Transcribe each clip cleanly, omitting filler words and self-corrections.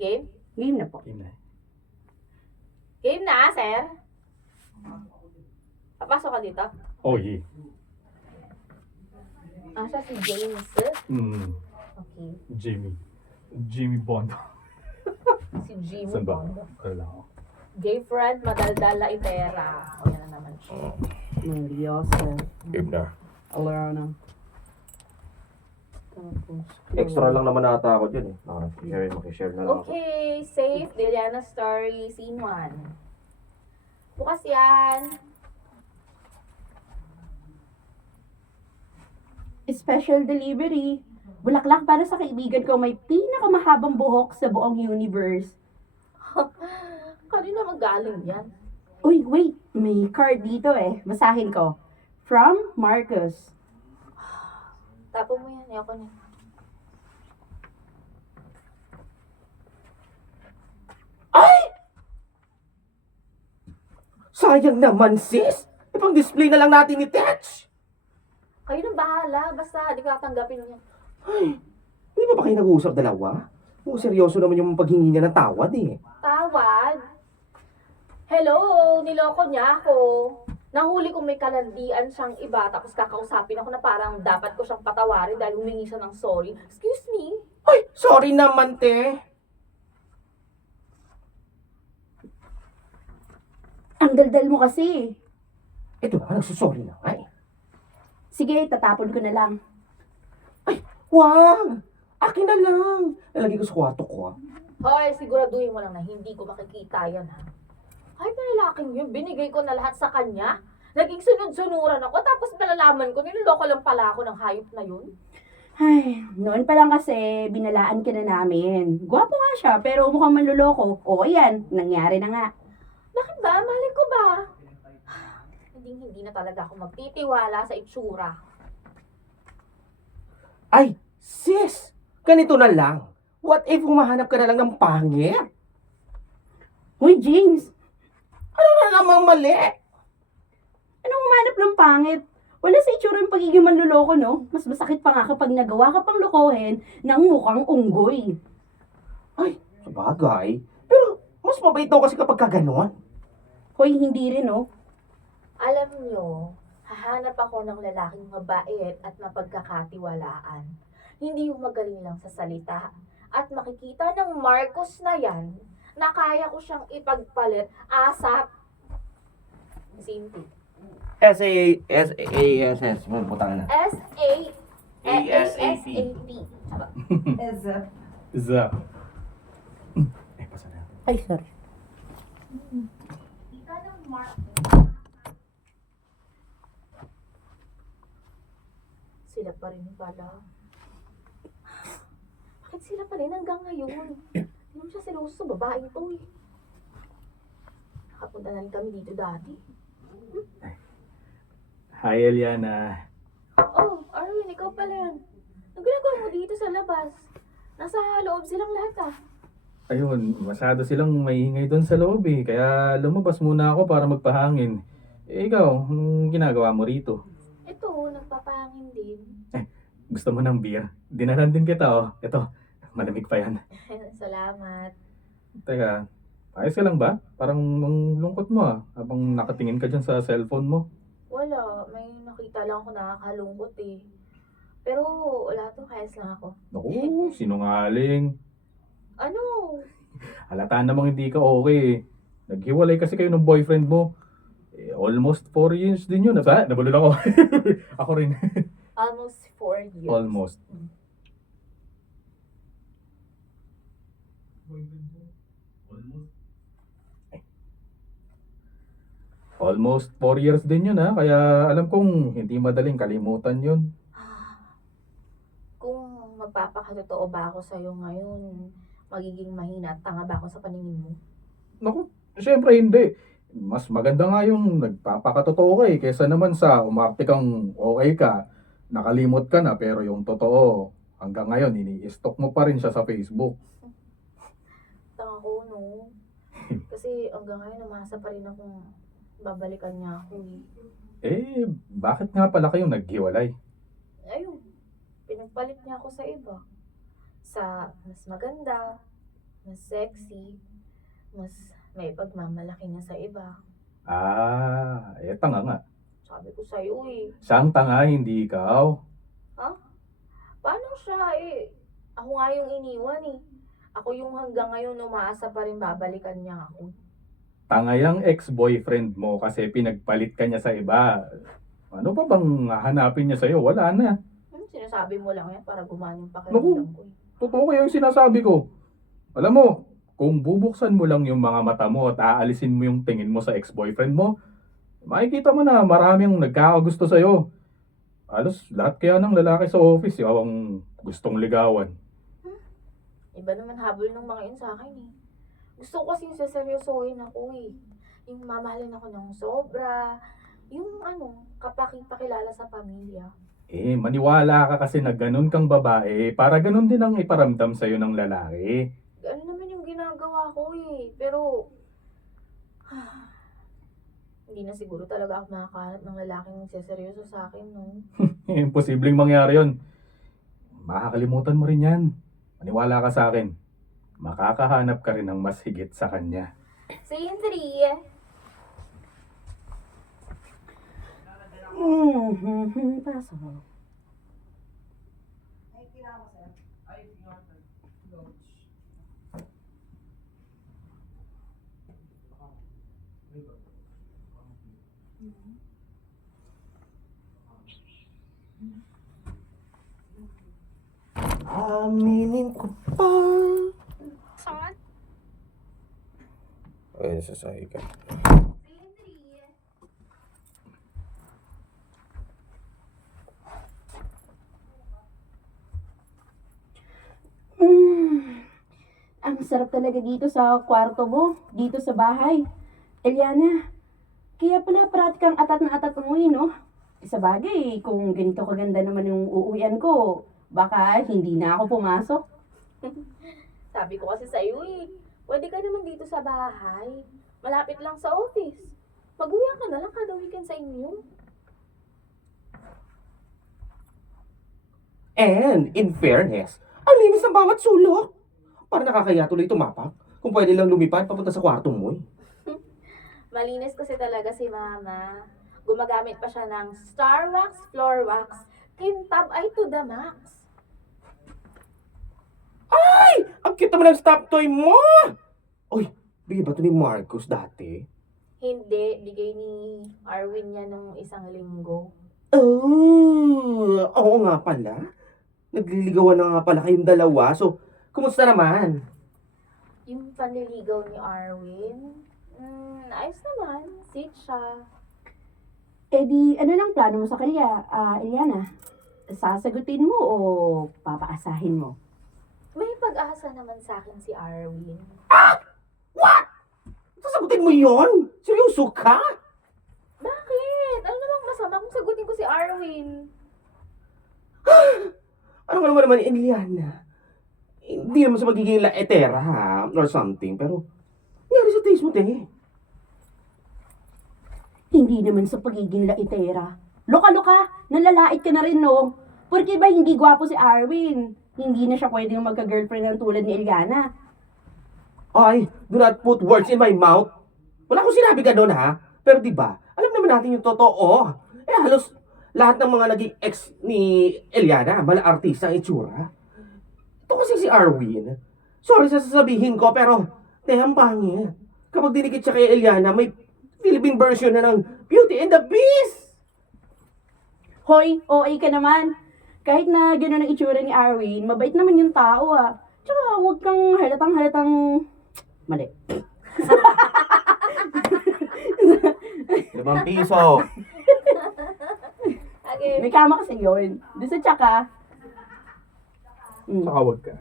Game? Game na po. Game na. Game na, sir? Papasok ka dito? Oh, yeah. Siya si James. Okay. Jimmy Bond. Si Jimmy Saan ba? Bond. Wala ako. Gay friend, madaldal na ipera. O, yan na naman siya. Nervyoso. Game na. Alana. Tapos, Extra lang naman ata ako dyan eh. Makishare na lang ako. Okay, safe. Deliana Story, scene 1. Bukas yan. Special delivery. Bulaklak para sa kaibigan ko may pinakamahabang buhok sa buong universe. Kanina magaling yan. Uy, wait. May card dito eh. Basahin ko. From Marcus. Tapo mo yan. Ayoko niya. Sayang naman sis! Ipang-display na lang natin ni Tetch! Kayo nang bahala. Basta di ka tanggapin niya. Ay, hindi ba kayo nag-uusap dalawa? Seryoso naman yung paghingi niya ng tawad eh. Tawad? Hello, niloko niya ako. Nahuli kong may kalandian siyang iba, tapos kakausapin ako na parang dapat ko siyang patawarin dahil humingi siya ng sorry. Excuse me? Ay, sorry naman te! Ang daldal mo kasi. Ito na, nagsusorry na nga eh. Sige, tatapon ko na lang. Ay, wag! Akin na lang! Lalagay ko sa kwarto ko ah. Hoy, siguraduhin mo lang na hindi ko makikita yan ha. Kahit na lalaking yun, binigay ko na lahat sa kanya. Naging sunod-sunuran ako, tapos malalaman ko, niloloko lang pala ako ng hayop na yun. Ay, noon pa lang kasi binalaan ka na namin. Gwapo nga siya, pero mukhang manluloko. O yan, nangyari na nga. Bakit ba? Mali ko ba? Hindi na talaga ako magtitiwala sa itsura. Ay, sis! Ganito na lang. What if humahanap ka na lang ng pangit? Uy, James! Ano na namang mali? Anong umanap ng pangit? Wala sa itsura yung pagiging manluloko, no? Mas masakit pa nga kapag nagawa ka pang lokohin ng mukhang unggoy. Ay, sabagay. Pero mas mabait daw kasi kapag kaganon. Hoy, hindi rin, no? Alam nyo, hahanap ako ng lalaking mabait at mapagkakatiwalaan. Hindi yung magaling lang sa salita. At makikita ng Marcos na yan, na kaya ko siyang ipagpalit asap. Simple. S-A-S-S. Putang na. S-A... A-S-A-P. Zap. Pasa na. Ay, sorry. Ika ng Marcos. Sila pa rin pala. Bakit sila pa rin hanggang ngayon? Hindi mo siya seryoso, babae ito eh. Nakapunta na rin kami dito dati. Hi, Eliana. Oh, Arwin, ikaw pala yan. Ang ginagawa mo dito sa labas? Nasa loob silang lahat ah. Ayun, masyado silang maingay doon sa loob eh. Kaya lumabas muna ako para magpahangin. Eh, ikaw, anong ginagawa mo rito? Ito, nagpapangin din. Gusto mo ng beer? Dinalan din kita oh. Ito, malamig pa yan. Salamat. Teka, ayos ka lang ba? Parang ang lungkot mo ah. Habang nakatingin ka dyan sa cellphone mo. Wala, may nakita lang ako nakakalungkot eh. Pero wala to, kayas lang ako. Naku, sinungaling. Ano? Halata namang hindi ka okay eh. Naghiwalay kasi kayo ng boyfriend mo. Eh, almost 4 years din yun. Ah, nabulol ako. Ako rin. Almost 4 years. Almost. Almost 4 years din yun ha. Kaya alam kong hindi madaling kalimutan yun. Kung magpapakatotoo ba ako sa'yo ngayon, magiging mahina at tanga ba ako sa paningin mo? Naku, syempre hindi. Mas maganda nga yung nagpapakatotoo ka eh. Kesa naman sa umarte kang okay ka, nakalimot ka na pero yung totoo hanggang ngayon ini-stalk mo pa rin siya sa Facebook. Tanga ko, no? Kasi hanggang ngayon, namasa pa rin akong babalikan niya ako eh. Eh, bakit nga pala kayong naghiwalay? Ayun, pinagpalit niya ako sa iba. Sa mas maganda, mas sexy, mas may pagmamalaki na sa iba. Tanga nga. Sabi ko sa'yo eh. Siyang tanga, hindi ikaw. Paano siya eh? Ako nga yung iniwan eh. Ako yung hanggang ngayon umaasa pa rin babalikan niya ako. Tanga yung ex-boyfriend mo kasi pinagpalit ka niya sa iba. Ano pa bang hahanapin niya sa'yo? Wala na. Sinasabi mo lang yan para gumana yung pakiramdam ko eh. Totoo kayo yung sinasabi ko. Alam mo, kung bubuksan mo lang yung mga mata mo at aalisin mo yung tingin mo sa ex-boyfriend mo, makikita mo na maraming nagkakagusto sa'yo. Halos lahat kaya ng lalaki sa office yung gustong ligawan. Iba naman habol ng mga yun sa akin eh. Gusto ko kasing seseryosohin ako eh. Yung mamahalin ako ng sobra. Yung kapakipakilala sa pamilya. Maniwala ka kasi na ganun kang babae para ganun din ang iparamdam sa'yo ng lalaki. Ano naman yung ginagawa ko eh. Pero, hindi na siguro talaga ako makakahanap ng lalaking seseryoso sa akin, no? Imposibleng mangyari yun. Makakalimutan mo rin yan. Maniwala ka sa akin. Makakahanap ka rin ng mas higit sa kanya. Scene 3. Pasok. Aminin ko pa. Saan? Ay, nasasahi ka. Scene 3. Ang sarap talaga dito sa kwarto mo, dito sa bahay. Eliana, kaya pala parati kang atat na atat umuwi, no? Sa bagay, kung ganito kaganda naman yung uuwian ko, baka hindi na ako pumasok. Sabi ko kasi sa'yo eh. Pwede ka naman dito sa bahay. Malapit lang sa office. Mag-uwi ka na lang kada weekend sa inyo. And, in fairness, ang linis ng bawat sulok. Para nakakaya tuloy tumapak. Kung pwede lang lumipad papunta sa kwarto mo eh. Malinis kasi talaga si Mama. Gumagamit pa siya ng Star Wax, Floor Wax. Kintab ay to the max. Ay! Ang cute naman ng stop toy mo! Uy, bigay ba ito ni Marcos dati? Hindi, bigay ni Arwin niya nung isang linggo. Oh, oo nga pala. Nagliligawan na nga pala kayong dalawa. So, kumusta naman? Yung panliligaw ni Arwin, ayos naman. Sweet siya. Eh di, ano nang plano mo sa kanya, Eliana? Sasagutin mo o papaasahin mo? May pag-asa naman sa akin si Arwin. What? Sasagutin mo yon? Seryoso ka? Bakit? Ano namang masama kung sagutin ko si Arwin? Ano nga naman, Eliana? Hindi naman sa magiging laetera ha, or something, pero nangyari sa taste mo, te. Hindi naman sa pagiging laitera. Loka-loka, nalalait ka na rin, no? Porque ba hindi gwapo si Arwin? Hindi na siya pwedeng magka-girlfriend ng tulad ni Eliana. Ay, do not put words in my mouth. Wala akong sinabi ka doon, ha? Pero di ba, alam naman natin yung totoo. Halos lahat ng mga naging ex ni Eliana, mala artista ang itsura. Ito kasi si Arwin. Sorry sa sasabihin ko, pero ang pangit. Kapag dinikit siya kay Eliana, may Philippine version na ng Beauty and the Beast. Hoy, OA ka naman. Kahit na gano'n ang itsura ni Arwin, mabait naman yung tao, ah. Tsaka huwag kang halatang mali. 5 piso. Okay. May kama kasi yun. Doon sa tsaka. Saka wag ka.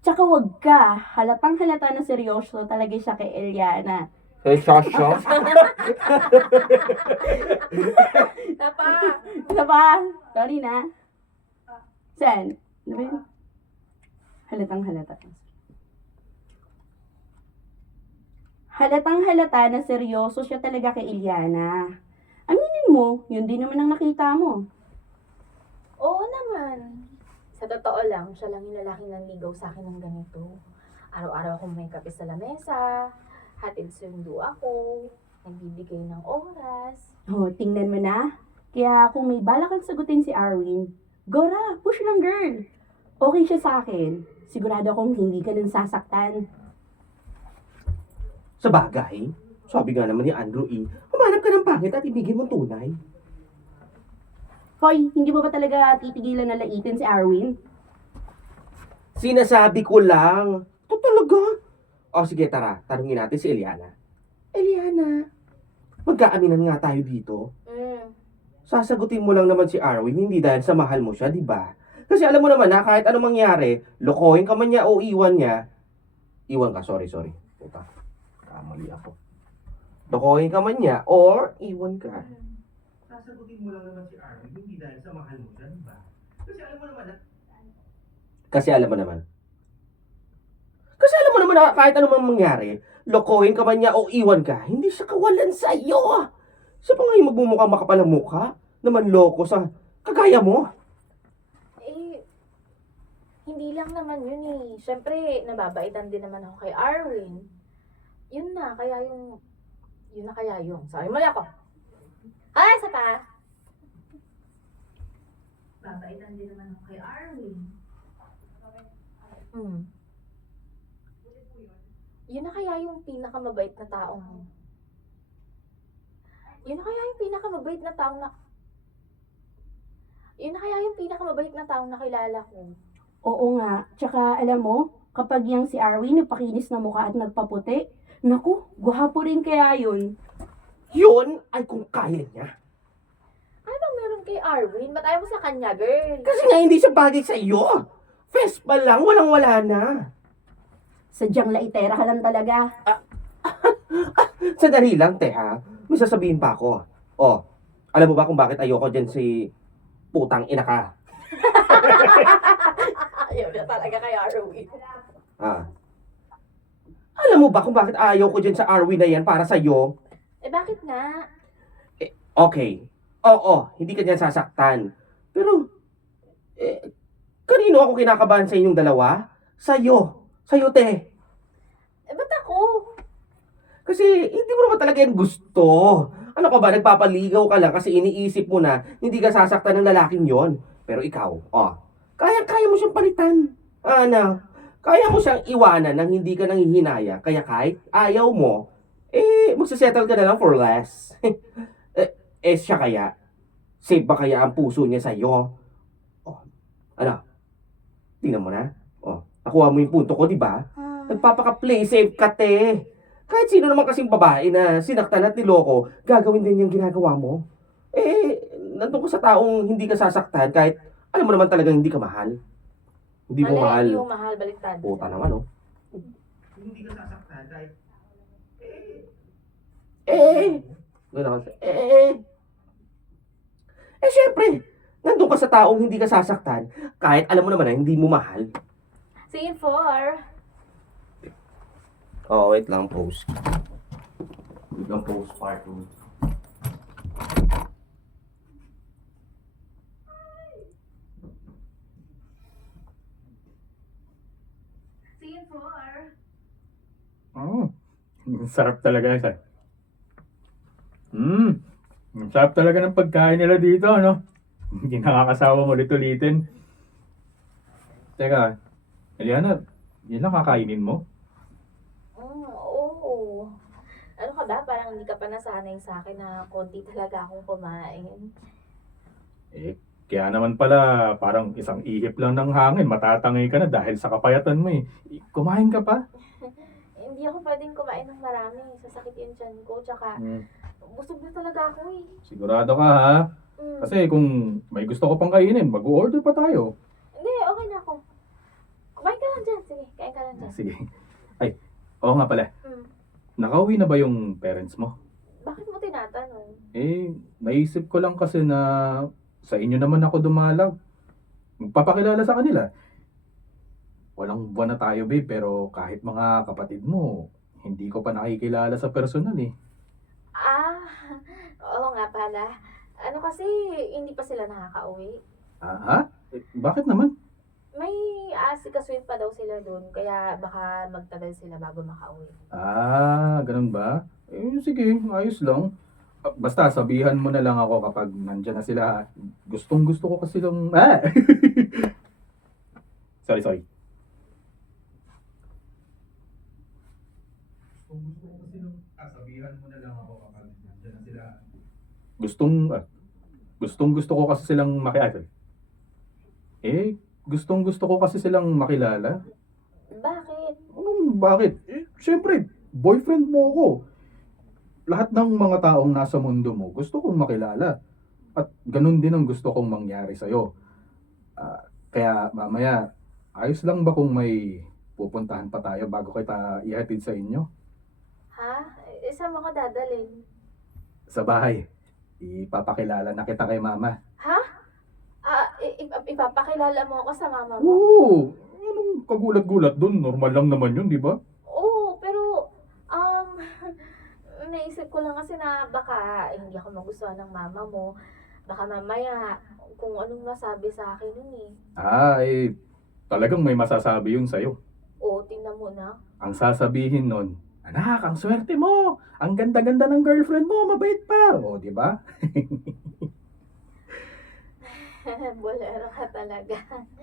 Tsaka wag ka. Halatang halata na seryoso talaga siya kay Eliana. Eh, shosho. Tapa! Isa pa. Sorry na. Saan? Ano ba yun? Halatang halata. Halatang halata na seryoso siya talaga kay Eliana. Aminin mo, yun din naman ang nakita mo. Oo naman. Sa totoo lang, siya lang yung lalaking nanligaw sa akin ng ganito. Araw-araw akong may kape sa lamesa, hatid sundo ako, nagbibigay ng oras. Oh, tingnan mo na. Kaya kung may bala kang sagutin si Arwin, go na, push lang girl. Okay siya sa akin. Sigurado akong hindi ka nang sasaktan. Sa bagay, sabi nga naman ni Andrew E., humanap ka ng pangit at ibigay mo tunay. Hoy, hindi mo ba talaga titigilan na laitin si Arwin? Sinasabi ko lang. Ito talaga. O sige, tara. Tanungin natin si Eliana. Eliana, magkaaminan nga tayo dito. Sasagutin mo lang naman si Arwin, hindi dahil sa mahal mo siya, di ba? Kasi alam mo naman na kahit anong mangyari, lokohin ka man niya o iwan niya. Iwan ka, sorry. Puta, kamali ako. Lokohin ka man niya or iwan ka. Sasagutin mo lang naman si Arwin, hindi dahil sa mahal mo siya, di ba? Kasi alam mo naman na... Kasi alam mo naman na kahit anong mangyari, lokohin ka man niya o iwan ka, hindi siya kawalan sa iyo. Siya pa nga yung magmumukha makapalang mukha, naman loko sa kagaya mo. Hindi lang naman yun eh. Siyempre, nababaitan din naman ako kay Arwin. Yun na kaya yung. Sorry, mali ako. Isa pa. Babaitan din naman ako kay Arwin. Yun na kaya yung pinakamabait na taong... Yun na kaya yung pinakamabait na taong nakilala ko. Oo nga. Tsaka alam mo, kapag yung si Arwin nagpakinis na mukha at nagpaputi, naku, gwapo rin kaya yun. Yun ay kung kaya niya. Ano bang meron kay Arwin? Ba't ayaw mo sa kanya, girl? Kasi nga hindi siya bagay sa iyo. Fest pa lang, walang-wala na. Sadyang laitera ka lang talaga. Sandali lang, te ha. May sasabihin pa ako. Oh, alam mo ba kung bakit ayoko dyan si putang ina ka? Ayaw na talaga kay Arwin. Alam mo ba kung bakit ayaw ko dyan sa Arwin na yan para sa'yo? Bakit nga? Okay. Oo, hindi ka dyan sasaktan. Pero, kanino ako kinakabahan sa inyong dalawa? Sa'yo. Sa'yo, te. Ba't ako? Kasi hindi mo naman talaga yan gusto. Ano ka ba, nagpapaligaw ka lang kasi iniisip mo na hindi ka sasaktan ng lalaking yon. Pero ikaw, kaya mo siyang palitan. Kaya mo siyang iwanan nang hindi ka nanghihinaya. Kaya kahit ayaw mo, magsasettle ka na lang for less. Siya kaya? Safe ba kaya ang puso niya sa'yo? Ano? Tingnan mo na. Nakuha mo yung punto ko, di ba? Nagpapaka-play safe ka, te. Kahit sino naman kasing babae na sinaktan at niloko, gagawin din yung ginagawa mo. Nandun ka sa taong hindi ka sasaktan kahit alam mo naman talagang hindi ka mahal. Hindi mo mahal. Hindi mo mahal, baliktad. Puta naman, Hindi ka sasaktan kahit... Gano'n. Syempre, nandun ka sa taong hindi ka sasaktan kahit alam mo naman na hindi mo mahal. Scene 4. Wait lang, post. Wait lang, post part 2. Scene 4. Sarap talaga yan. Sarap talaga ng pagkain nila dito, ano? Hindi nakakasawa mo ulit-ulitin. Teka, Eliana, yun lang kakainin mo? Oo. Ano ka ba? Parang hindi ka pa nasanay sa akin na konti talaga akong kumain. Kaya naman pala, parang isang ihip lang ng hangin, matatangay ka na dahil sa kapayatan mo eh. Kumain ka pa? Hindi ako pwedeng kumain ng marami. Sasakit yung tiyan ko. Tsaka, busog na talaga ako eh. Sigurado ka ha? Kasi kung may gusto ko pang kainin, mag-order pa tayo. Hindi, okay na ako. Kumain ka lang dyan. Sige, kain ka lang dyan. Sige. Ay, oo nga pala. Nakauwi na ba yung parents mo? Bakit mo tinatanong? Naisip ko lang kasi na sa inyo naman ako dumalaw. Magpapakilala sa kanila. Walang buwan na tayo, babe, pero kahit mga kapatid mo, hindi ko pa nakikilala sa personal eh. Oo nga pala. Ano kasi, hindi pa sila nakakauwi. Ha? Bakit naman? May aasikasuhin pa daw sila doon, kaya baka magtagal sila bago makauwi. Ah, ganun ba? Eh, sige, ayos lang. Basta sabihan mo na lang ako kapag nandyan na sila. Gustong gusto ko kasi lang... Ah! sorry. Gustong gusto ko kasi lang... sabihan mo na lang ako kapag nandyan na sila. Gustong gusto ko kasi silang makilala. Gustong gusto ko kasi silang makilala. Bakit? Anong bakit? Syempre, boyfriend mo ako. Lahat ng mga taong nasa mundo mo, gusto kong makilala. At ganun din ang gusto kong mangyari sa'yo. Kaya mamaya, ayos lang ba kung may pupuntahan pa tayo bago kita ihatid sa inyo? Ha? Saan mo ka dadalhin? Sa bahay. Ipapakilala na kita kay mama. Ha? Ipapakilala mo ako sa mama mo? Oo! Anong kagulat-gulat dun? Normal lang naman yun, di ba? Oo, pero, naisip ko lang kasi na baka hindi ako magustuhan ng mama mo. Baka mamaya, kung anong masabi sa akin nun eh. Talagang may masasabi yun sa'yo. Oo, tingnan mo na. Ang sasabihin nun, anak, ang swerte mo! Ang ganda-ganda ng girlfriend mo, mabait pa! O, di ba? Bolero ka talaga.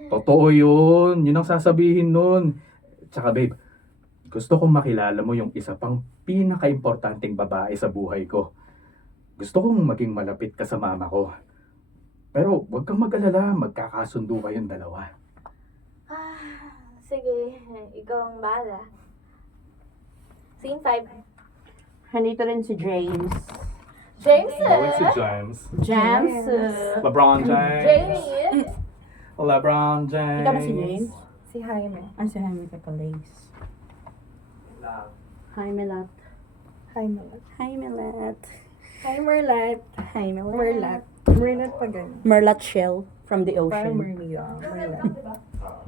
Totoo yun. Yun ang sasabihin nun. Tsaka babe, gusto kong makilala mo yung isa pang pinaka-importanting babae sa buhay ko. Gusto kong maging malapit ka sa mama ko. Pero huwag kang mag-alala, magkakasundo kayong dalawa. Sige, ikaw ang bahala. Scene 5. Nandito rin si James. James! James. James? LeBron James. Jamie! LeBron James. Ikaw ba si James? Si Jaime. Si Jaime Pecalays. Jaime Lat. Hi, Merlat. Jaime Lat. Hi, Merlat. Jaime Merlat. Merlat pa ganun. Merlat shell from the Parang ocean. mermaid Merlat.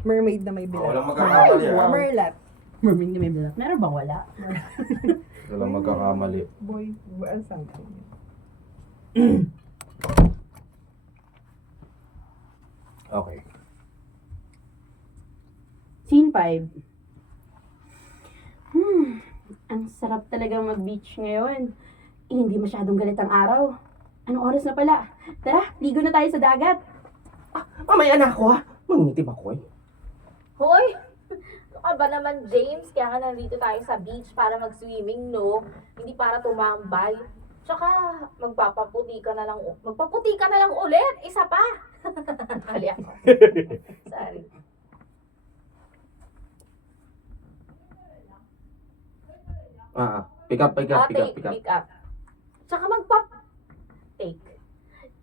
Mermaid na may bilat. Walang magkakamali, ah. Merlat. Mermaid na may bilat. Meron bang wala? Walang magkakamali. Boy, well, something. Okay. Scene 5. Ang sarap talagang mag-beach ngayon. Hindi masyadong galit ang araw. Anong oras na pala? Tara, ligo na tayo sa dagat. Mamaya na ako, ha? Mangingitim ako, eh. Hoy! Ano ka ba naman, James? Kaya nga nandito tayo sa beach para mag-swimming, no? Hindi para tumambay. Tsaka, magpaputi ka na lang ulit! Isa pa! Kali ako. Sorry. Pick up. Pick up. Tsaka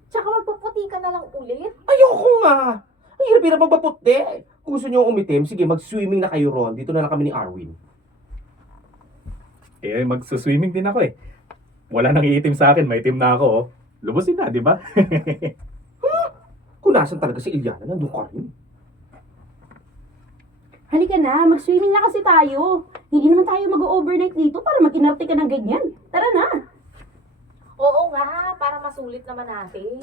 Tsaka magpaputi ka na lang ulit? Ayoko nga! Ang hirap-hirap magpaputi. Kung gusto nyo umitim, sige, mag-swimming na kayo ron. Dito na lang kami ni Arwin. Magsuswimming din ako eh. Wala nang iitim sa akin, may itim na ako. Oh. Lubusin na, di ba? Kung nasan talaga si Iliana, nandun ka rin. Halika na, mag-swimming na kasi tayo. Hindi naman tayo mag-overnight dito para mag-inarte ka ng ganyan. Tara na. Oo nga, para masulit naman natin.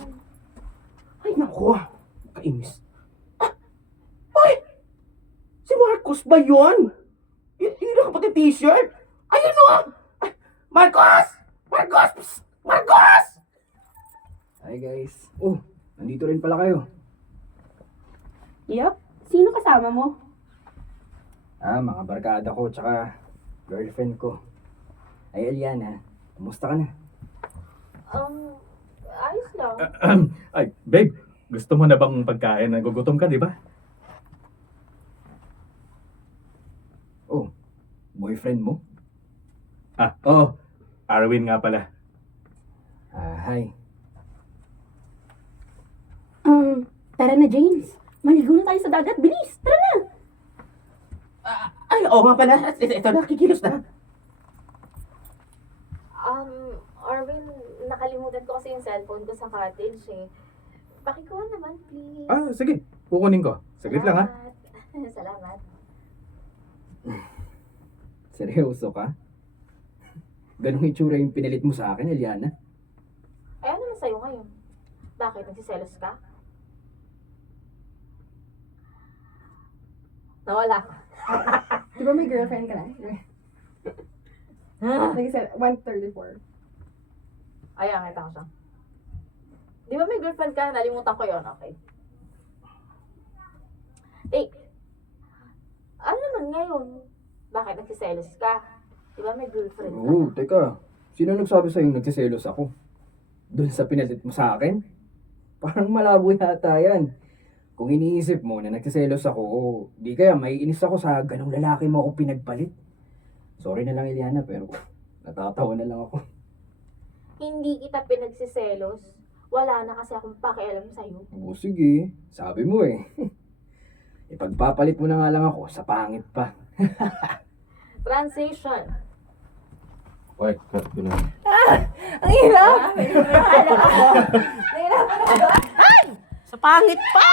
Ay, naku. Kainis. Ay! Si Marcos ba yun? Yung nakapati t-shirt? Ayun o! Marcos! Marcos! Psst! Marcos! Hi guys. Oh, nandito rin pala kayo. Yup, sino kasama mo? Mga barkada ko, tsaka girlfriend ko. Ay, Eliana, kumusta ka na? Ayos lang. Ay, babe, gusto mo na bang pagkain? Nagugutom ka, di ba? Oh, boyfriend mo? Oo. Arwin nga pala. Hi. Tara na James. Maligo na tayo sa dagat. Bilis, tara na. Ay, oo nga pala. Ito na, kikilos na. Arvin, nakalimutan ko kasi yung cellphone ko sa cottage eh. Pakikuha naman, please. Sige. Kukunin ko. Saglit lang ha. Salamat. Seryoso ka? Ganong itsura yung pinalit mo sa akin, Eliana? Ay, ano naman sa'yo ngayon? Bakit? Nagsiselos ka? Nawala ka. Di ba may girlfriend ka na? Like I said, 134. Ayan, kita ko siya. Di ba may girlfriend ka? Nalimutan ko yon. Okay. Eh, ano naman ngayon? Bakit nagsiselos ka? Di ba may girlfriend ka? Oo, teka. Sino nagsabi sa'yo nagsiselos ako? Doon sa pinalit mo sa akin? Parang malabo yata yan. Kung iniisip mo na nagsiselos ako, di kaya maiinis ako sa ganong lalaki mo ako pinagpalit. Sorry na lang, Eliana, pero natatawa na lang ako. Hindi kita pinagsiselos. Wala na kasi akong pakialam sa'yo. Oo, sige. Sabi mo eh. Ipagpapalit mo na nga lang ako sa pangit pa. Transition. Okay, cut ko na. Ang hirap! Sa pangit pa!